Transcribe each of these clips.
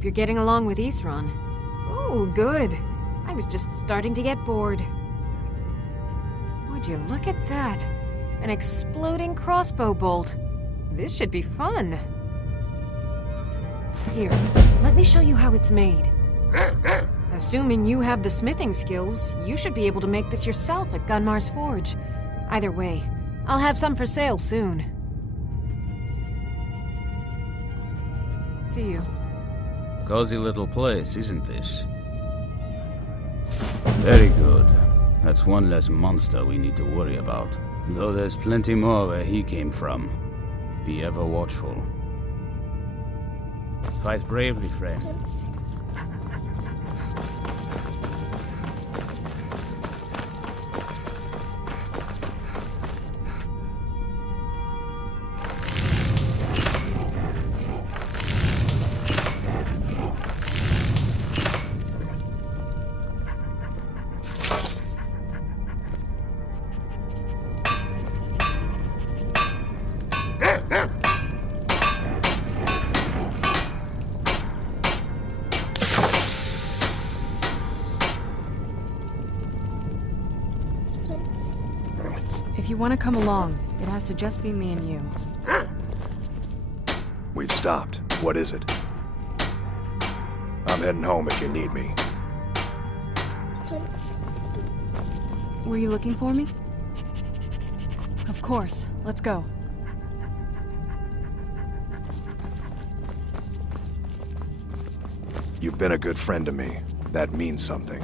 Hope you're getting along with Isran. Oh, good. I was just starting to get bored. Would you look at that? An exploding crossbow bolt. This should be fun. Here, let me show you how it's made. Assuming you have the smithing skills, you should be able to make this yourself at Gunmar's Forge. Either way, I'll have some for sale soon. See you. Cozy little place, isn't this? Very good. That's one less monster we need to worry about. Though there's plenty more where he came from. Be ever watchful. Fight bravely, friend. If you want to come along, it has to just be me and you. We've stopped. What is it? I'm heading home if you need me. Were you looking for me? Of course. Let's go. You've been a good friend to me. That means something.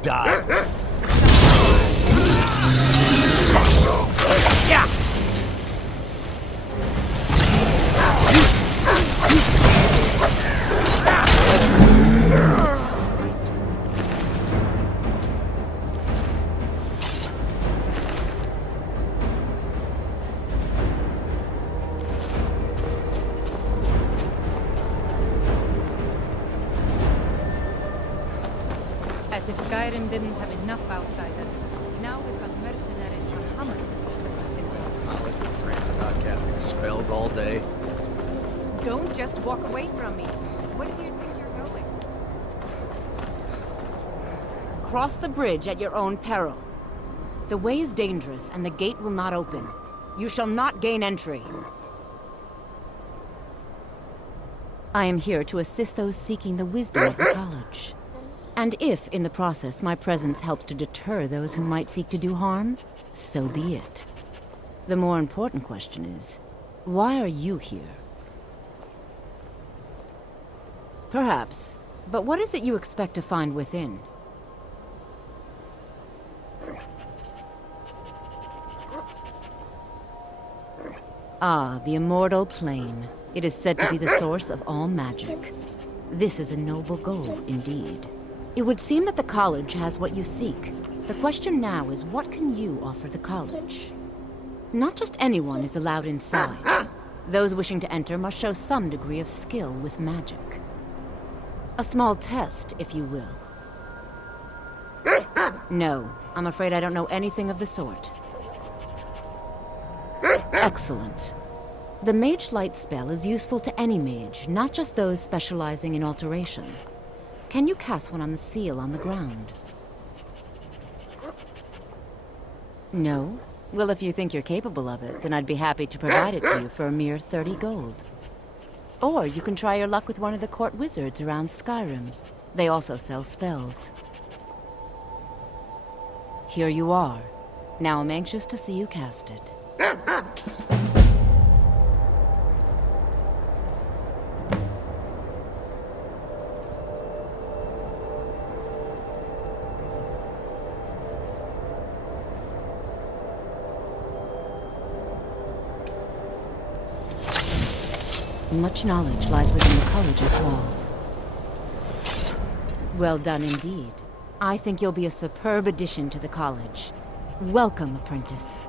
Die. As if Skyrim didn't have enough outsiders. Now we've got mercenaries from Hammer. Rants about casting spells all day. Don't just walk away from me. Where do you think you're going? cross the bridge at your own peril. The way is dangerous, and the gate will not open. You shall not gain entry. I am here to assist those seeking the wisdom of the college. And if, in the process, my presence helps to deter those who might seek to do harm, so be it. The more important question is, why are you here? Perhaps, but what is it you expect to find within? Ah, the immortal plane. It is said to be the source of all magic. This is a noble goal, indeed. It would seem that the college has what you seek. The question now is, what can you offer the college? Not just anyone is allowed inside. Those wishing to enter must show some degree of skill with magic. A small test, if you will. No, I'm afraid I don't know anything of the sort. Excellent. The Mage Light spell is useful to any mage, not just those specializing in alteration. Can you cast one on the seal on the ground? No? Well, if you think you're capable of it, then I'd be happy to provide it to you for a mere 30 gold. Or you can try your luck with one of the court wizards around Skyrim. They also sell spells. Here you are. Now I'm anxious to see you cast it. Much knowledge lies within the college's walls. Well done indeed. I think you'll be a superb addition to the college. Welcome, apprentice.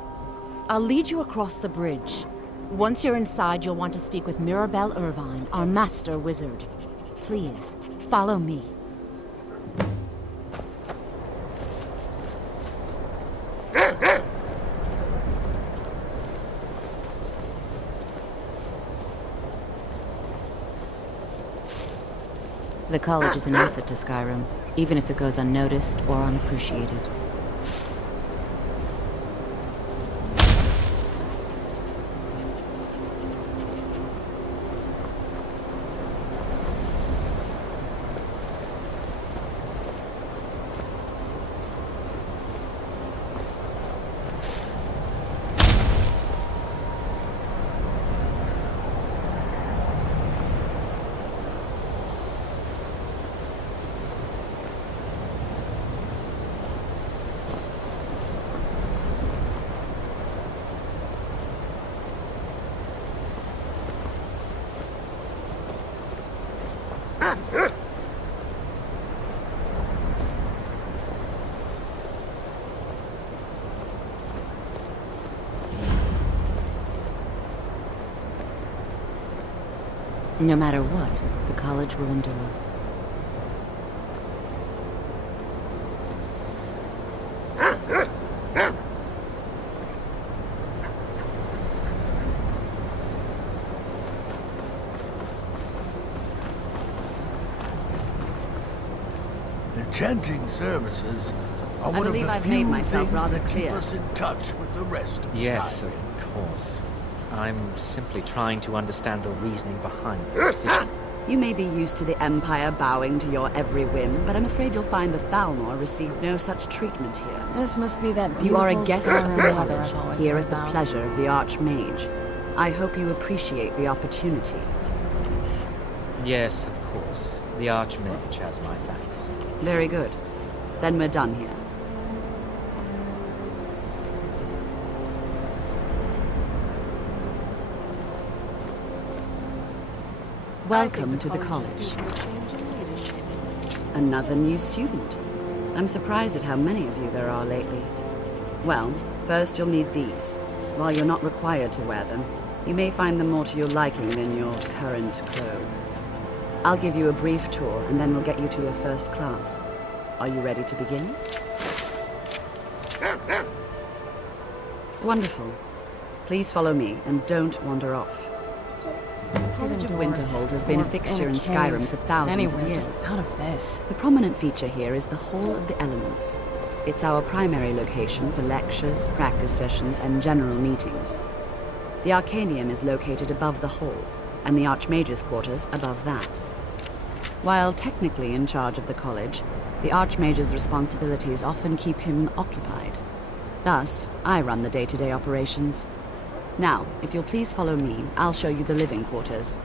I'll lead you across the bridge. Once you're inside, you'll want to speak with Mirabelle Irvine, our master wizard. Please, follow me. The college is an asset to Skyrim, even if it goes unnoticed or unappreciated. No matter what, the college will endure. The chanting services are one of believe the I've few made myself things rather that keep clear. us in touch with the rest of Yes, Skyrim. of course. I'm simply trying to understand the reasoning behind the decision. You may be used to the Empire bowing to your every whim, but I'm afraid you'll find the Thalmor received no such treatment here. This must be that You beautiful are a guest of the Skyrim weather college, I've always here heard at the about. pleasure of the Archmage. I hope you appreciate the opportunity. Yes, of course. The Archmage has my thanks. Very good. Then we're done here. Welcome to the college. Another new student. I'm surprised at how many of you there are lately. Well, first you'll need these. While you're not required to wear them, you may find them more to your liking than your current clothes. I'll give you a brief tour, and then we'll get you to your first class. Are you ready to begin? Wonderful. Please follow me, and don't wander off. College of indoors. Winterhold has been a Or fixture in a Skyrim cave. for thousands of Anywhere, years. just out of this. The prominent feature here is the Hall of the Elements. It's our primary location for lectures, practice sessions, and general meetings. The Arcanium is located above the hall, and the Archmage's quarters above that. While technically in charge of the college, the Archmage's responsibilities often keep him occupied. Thus, I run the day-to-day operations. Now, if you'll please follow me, I'll show you the living quarters.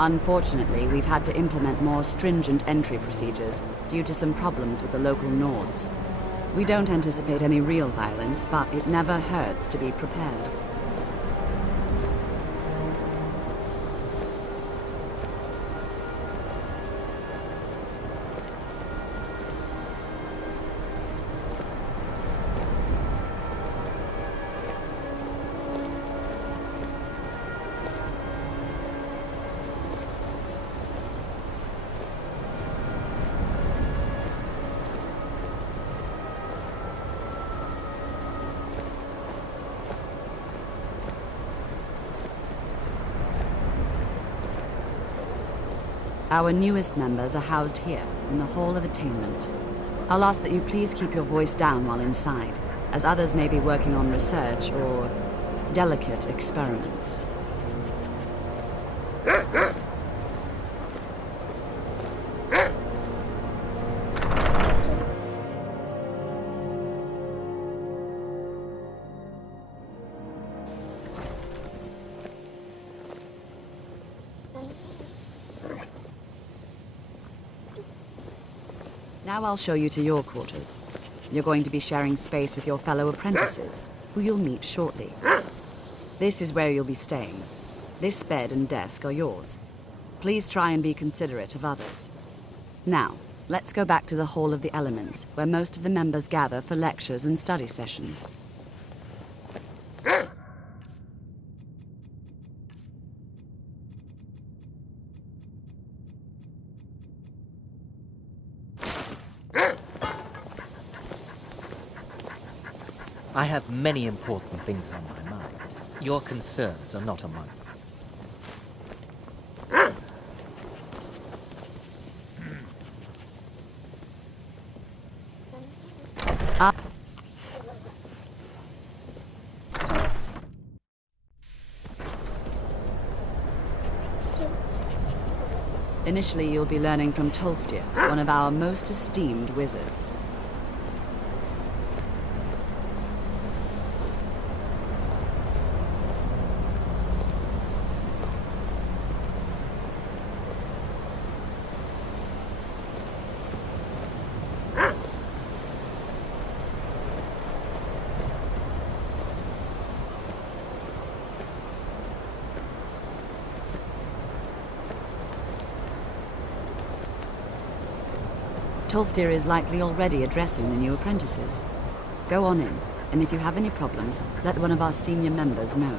Unfortunately, we've had to implement more stringent entry procedures due to some problems with the local Nords. We don't anticipate any real violence, but it never hurts to be prepared. Our newest members are housed here, in the Hall of Attainment. I'll ask that you please keep your voice down while inside, as others may be working on research or delicate experiments. Now I'll show you to your quarters. You're going to be sharing space with your fellow apprentices, who you'll meet shortly. This is where you'll be staying. This bed and desk are yours. Please try and be considerate of others. Now, let's go back to the Hall of the Elements, where most of the members gather for lectures and study sessions. I have many important things on my mind. Your concerns are not among them. Initially, you'll be learning from Tolfdir, one of our most esteemed wizards. Tolfdir is likely already addressing the new apprentices. Go on in, and if you have any problems, let one of our senior members know.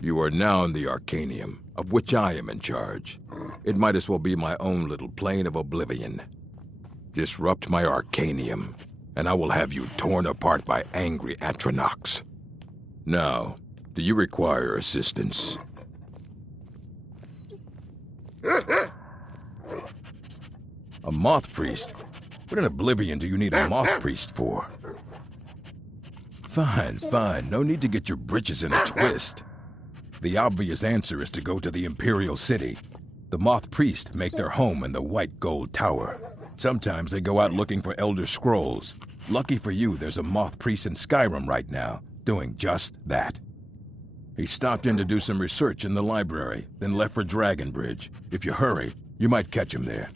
You are now in the Arcanium, of which I am in charge. It might as well be my own little plane of oblivion. Disrupt my Arcanium, and I will have you torn apart by angry Atronachs. Now, do you require assistance? A moth priest? What in oblivion do you need a moth priest for? Fine, fine. No need to get your britches in a twist. The obvious answer is to go to the Imperial City. The Moth Priests make their home in the White Gold Tower. Sometimes they go out looking for Elder Scrolls. Lucky for you, there's a Moth Priest in Skyrim right now, doing just that. He stopped in to do some research in the library, then left for Dragonbridge. If you hurry, you might catch him there.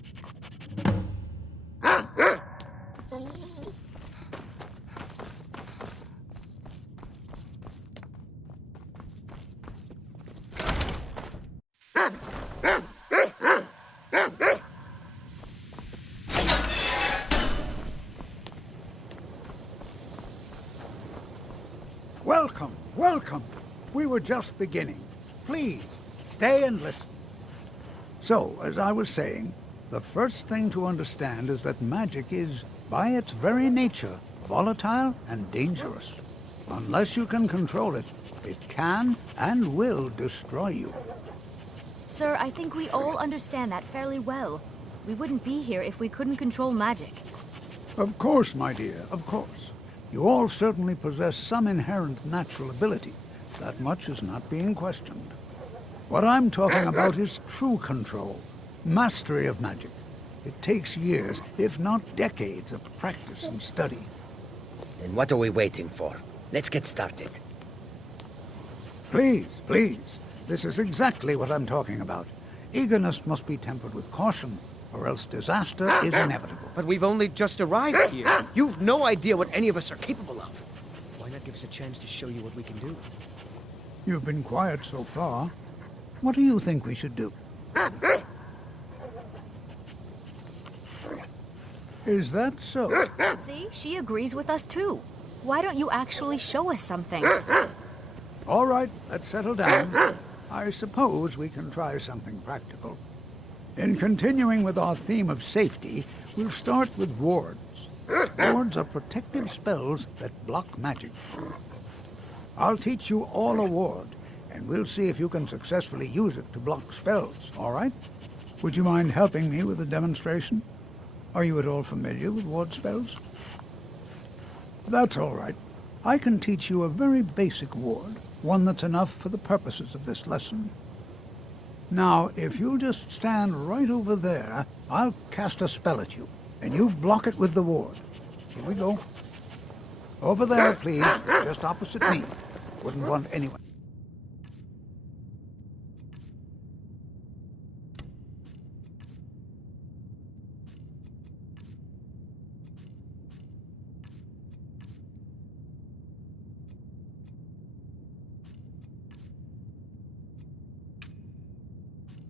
Welcome. We were just beginning. Please, stay and listen. So, as I was saying, the first thing to understand is that magic is, by its very nature, volatile and dangerous. Unless you can control it, it can and will destroy you. Sir, I think we all understand that fairly well. We wouldn't be here if we couldn't control magic. Of course, my dear, of course. You all certainly possess some inherent natural ability. That much is not being questioned. What I'm talking about is true control, mastery of magic. It takes years, if not decades, of practice and study. Then what are we waiting for? Let's get started. Please, please. This is exactly what I'm talking about. Eagerness must be tempered with caution, or else disaster is inevitable. But we've only just arrived here. You've no idea what any of us are capable of. Why not give us a chance to show you what we can do? You've been quiet so far. What do you think we should do? Is that so? See, she agrees with us too. Why don't you actually show us something? All right, let's settle down. I suppose we can try something practical. In continuing with our theme of safety, we'll start with wards. Wards are protective spells that block magic. I'll teach you all a ward, and we'll see if you can successfully use it to block spells, all right? Would you mind helping me with a demonstration? Are you at all familiar with ward spells? That's all right. I can teach you a very basic ward, one that's enough for the purposes of this lesson. Now, if you'll just stand right over there, I'll cast a spell at you, and you block it with the ward. Here we go. Over there, please, just opposite me. Wouldn't want anyone.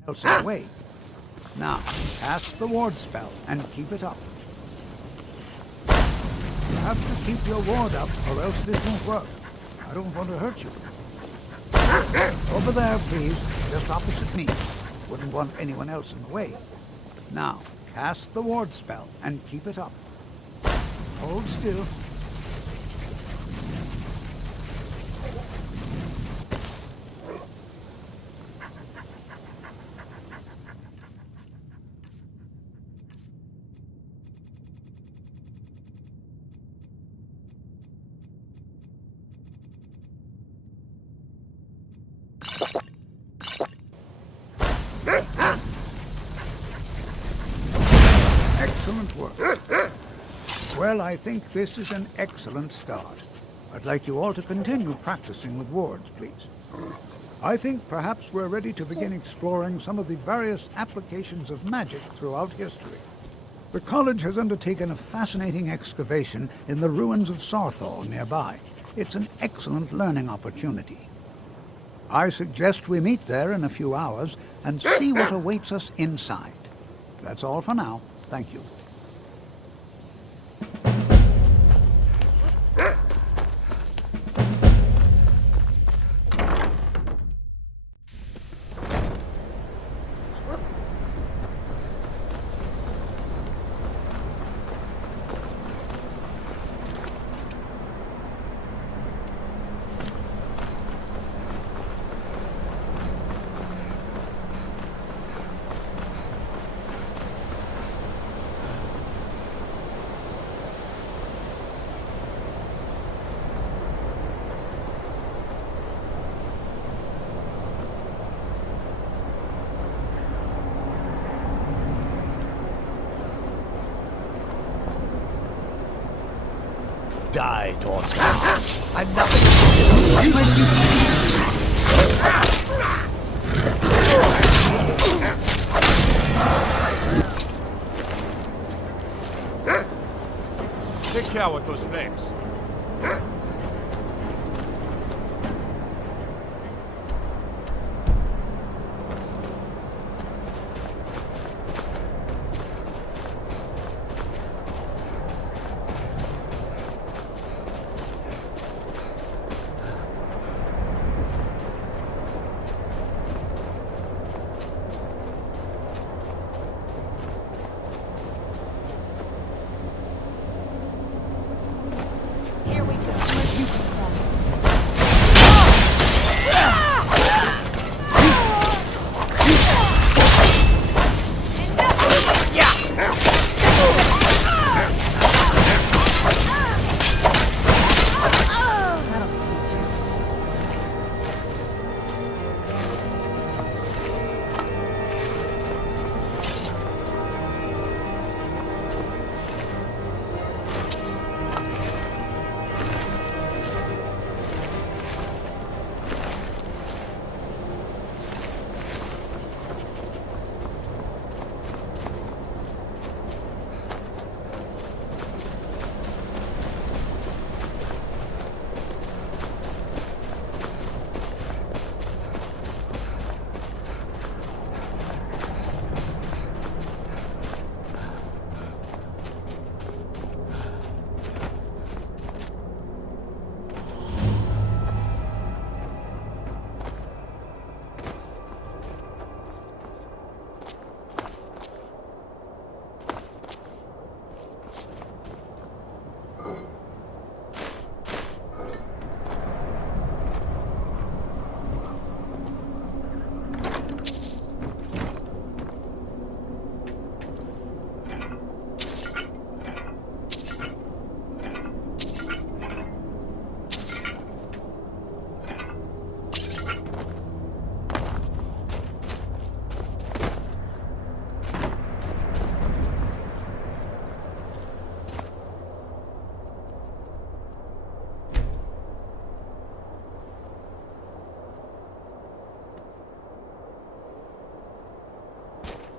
Else away. Now, cast the ward spell and keep it up. You have to keep your ward up, or else this won't work. I don't want to hurt you. Over there, please, just opposite me. Wouldn't want anyone else in the way. Now, cast the ward spell and keep it up. Hold still. Excellent work. Well, I think this is an excellent start. I'd like you all to continue practicing with wards, please. I think perhaps we're ready to begin exploring some of the various applications of magic throughout history. The college has undertaken a fascinating excavation in the ruins of Sarthal nearby. It's an excellent learning opportunity. I suggest we meet there in a few hours and see what awaits us inside. That's all for now. Thank you. Die, Dortmund. I'm nothing. Take care with those flames.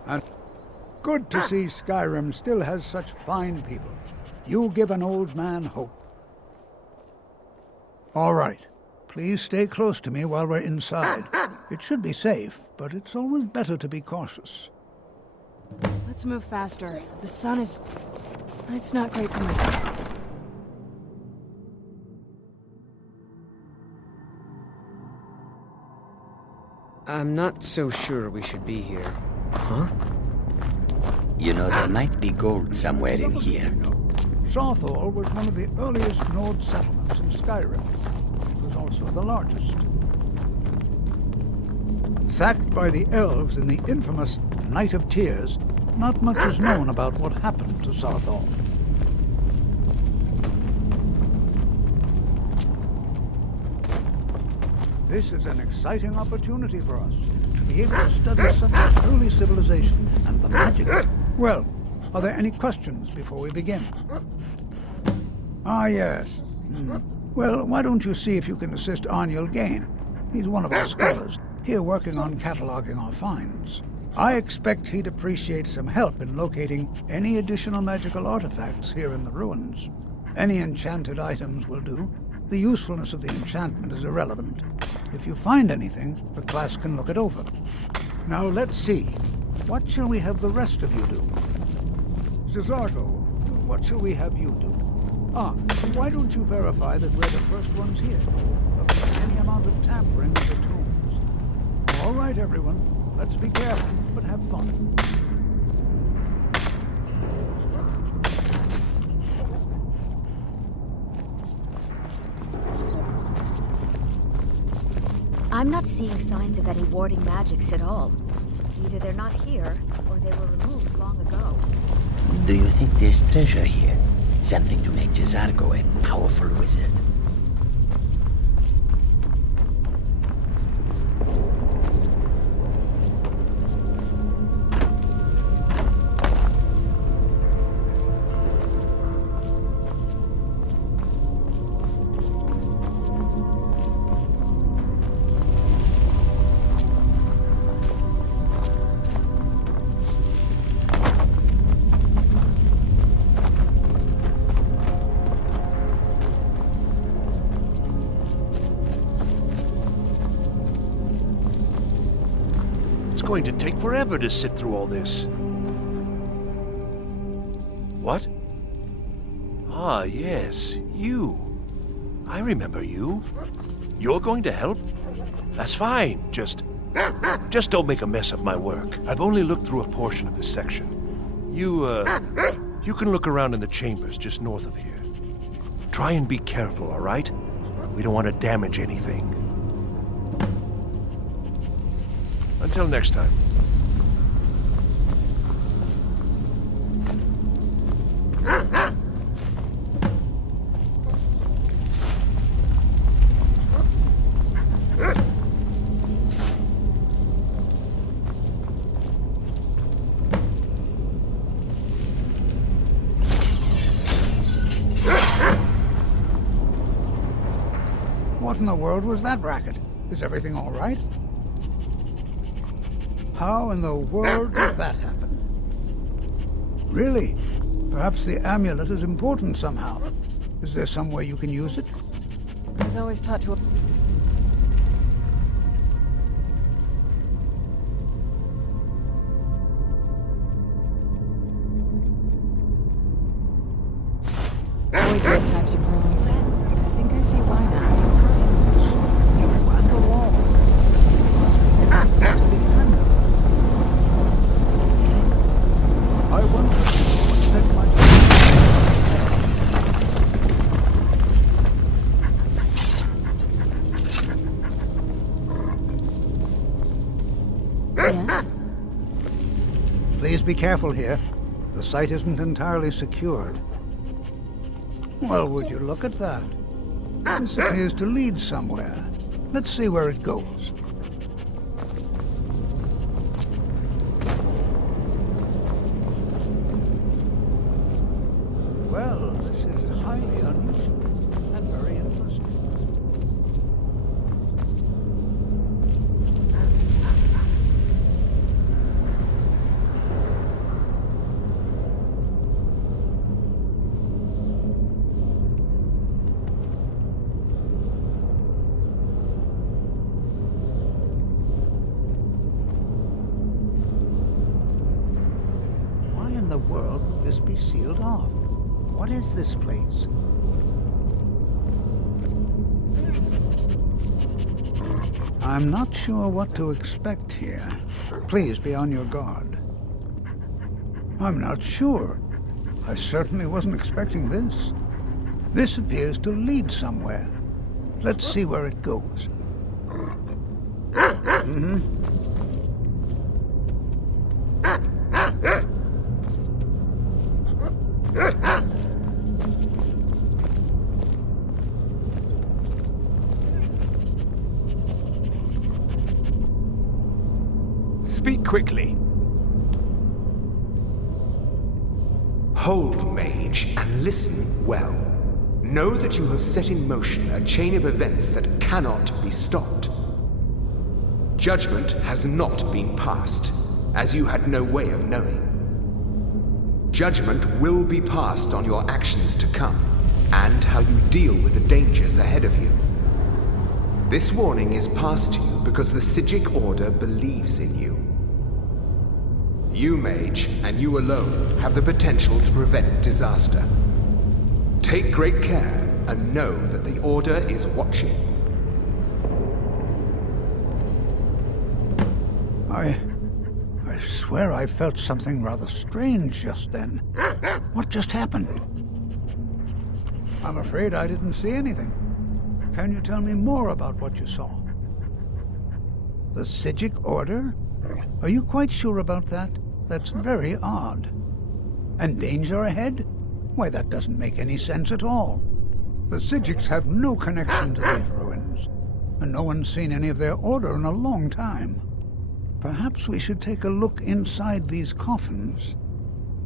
And good to see Skyrim still has such fine people. You give an old man hope. All right. Please stay close to me while we're inside. It should be safe, but it's always better to be cautious. Let's move faster. The sun is... It's not great for my skin. I'm not so sure we should be here. Huh? You know, there might be gold somewhere in here. Sawthall was one of the earliest Nord settlements in Skyrim. It was also the largest. Sacked by the elves in the infamous Night of Tears, not much is known about what happened to Sawthall. This is an exciting opportunity for us to be able to study such an early civilization and the magic. Well, are there any questions before we begin? Ah, yes. Well, why don't you see if you can assist Arniel Gain? He's one of our scholars, here working on cataloging our finds. I expect he'd appreciate some help in locating any additional magical artifacts here in the ruins. Any enchanted items will do. The usefulness of the enchantment is irrelevant. If you find anything, the class can look it over. Now let's see. What shall we have the rest of you do? Cesargo, what shall we have you do? Ah, why don't you verify that we're the first ones here? Avoid any amount of tampering with the tombs. All right, everyone. Let's be careful, but have fun. I'm not seeing signs of any warding magics at all. Either they're not here, or they were removed long ago. Do you think there's treasure here? Something to make Cesargo a powerful wizard? It's going to take forever to sift through all this. What? Ah, yes, you. I remember you. You're going to help? That's fine. Just don't make a mess of my work. I've only looked through a portion of this section. You can look around in the chambers just north of here. Try and be careful, all right? We don't want to damage anything. Until next time. What in the world was that racket? Is everything all right? How in the world did that happen? Really? Perhaps the amulet is important somehow. Is there some way you can use it? I was always taught to... avoid these types of ruins. I think I see why now. You and the wall. Must be to be handled. I wonder what that might be. Yes? Please be careful here. The site isn't entirely secured. Well, would you look at that? This appears to lead somewhere. Let's see where it goes. Well, this is highly unusual and very interesting. in the world would this be sealed off? What is this place? I'm not sure what to expect here. Please be on your guard. I'm not sure. I certainly wasn't expecting this. This appears to lead somewhere. Let's see where it goes. Speak quickly. Hold, mage, and listen well. Know that you have set in motion a chain of events that cannot be stopped. Judgment has not been passed, as you had no way of knowing. Judgment will be passed on your actions to come, and how you deal with the dangers ahead of you. This warning is passed to you because the Psijic Order believes in you. You, mage, and you alone, have the potential to prevent disaster. Take great care, and know that the Order is watching. I swear I felt something rather strange just then. What just happened? I'm afraid I didn't see anything. Can you tell me more about what you saw? The Psijic Order? Are you quite sure about that? That's very odd. And danger ahead? Why, that doesn't make any sense at all. The Psijics have no connection to these ruins, and no one's seen any of their order in a long time. Perhaps we should take a look inside these coffins.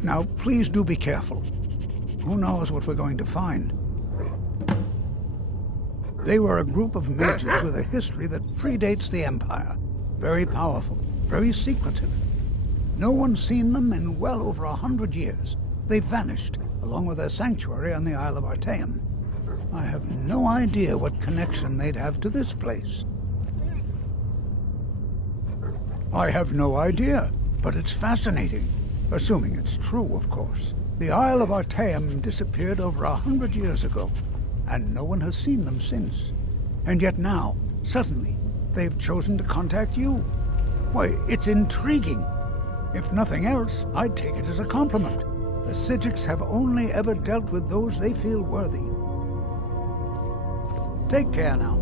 Now, please do be careful. Who knows what we're going to find? They were a group of mages with a history that predates the Empire. Very powerful, very secretive. No one's seen them in well over 100 years. They vanished, along with their sanctuary on the Isle of Artaeum. I have no idea what connection they'd have to this place. I have no idea, but it's fascinating. Assuming it's true, of course. The Isle of Artaeum disappeared over 100 years ago, and no one has seen them since. And yet now, suddenly, they've chosen to contact you. Why, it's intriguing. If nothing else, I'd take it as a compliment. The Psijics have only ever dealt with those they feel worthy. Take care now.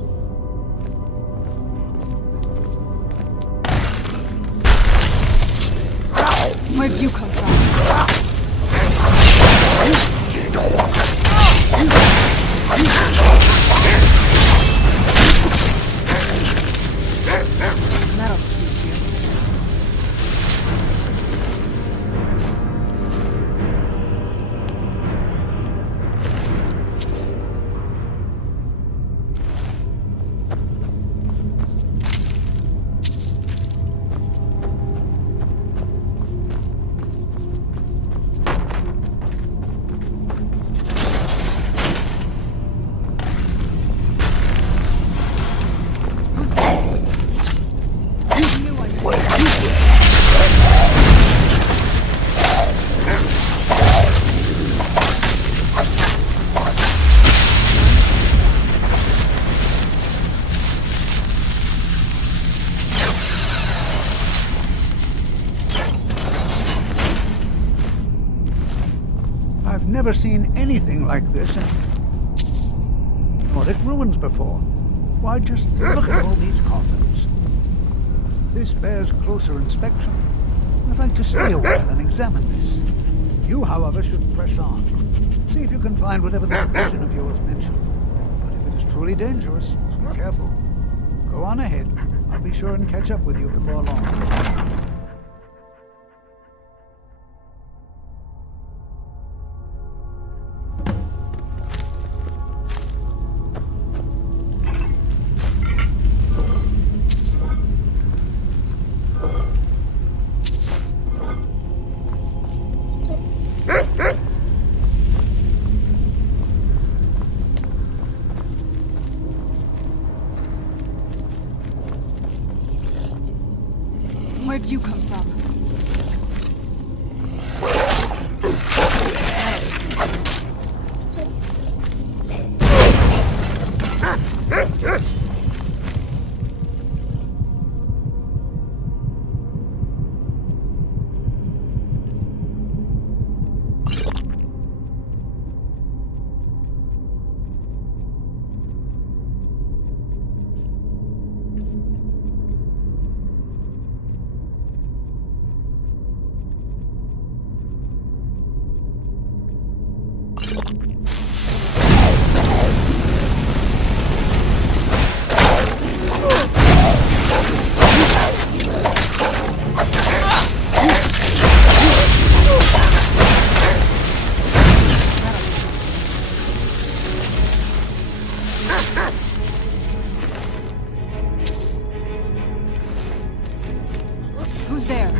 Where'd you come from? That'll teach you. Never seen anything like this in Nordic ruins before. Why, just look at all these coffins. This bears closer inspection. I'd like to stay a while and examine this. You, however, should press on. See if you can find whatever the vision of yours mentioned. But if it is truly dangerous, be careful. Go on ahead. I'll be sure and catch up with you before long. Where'd you come from? Who's there?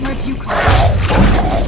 Where'd you come from?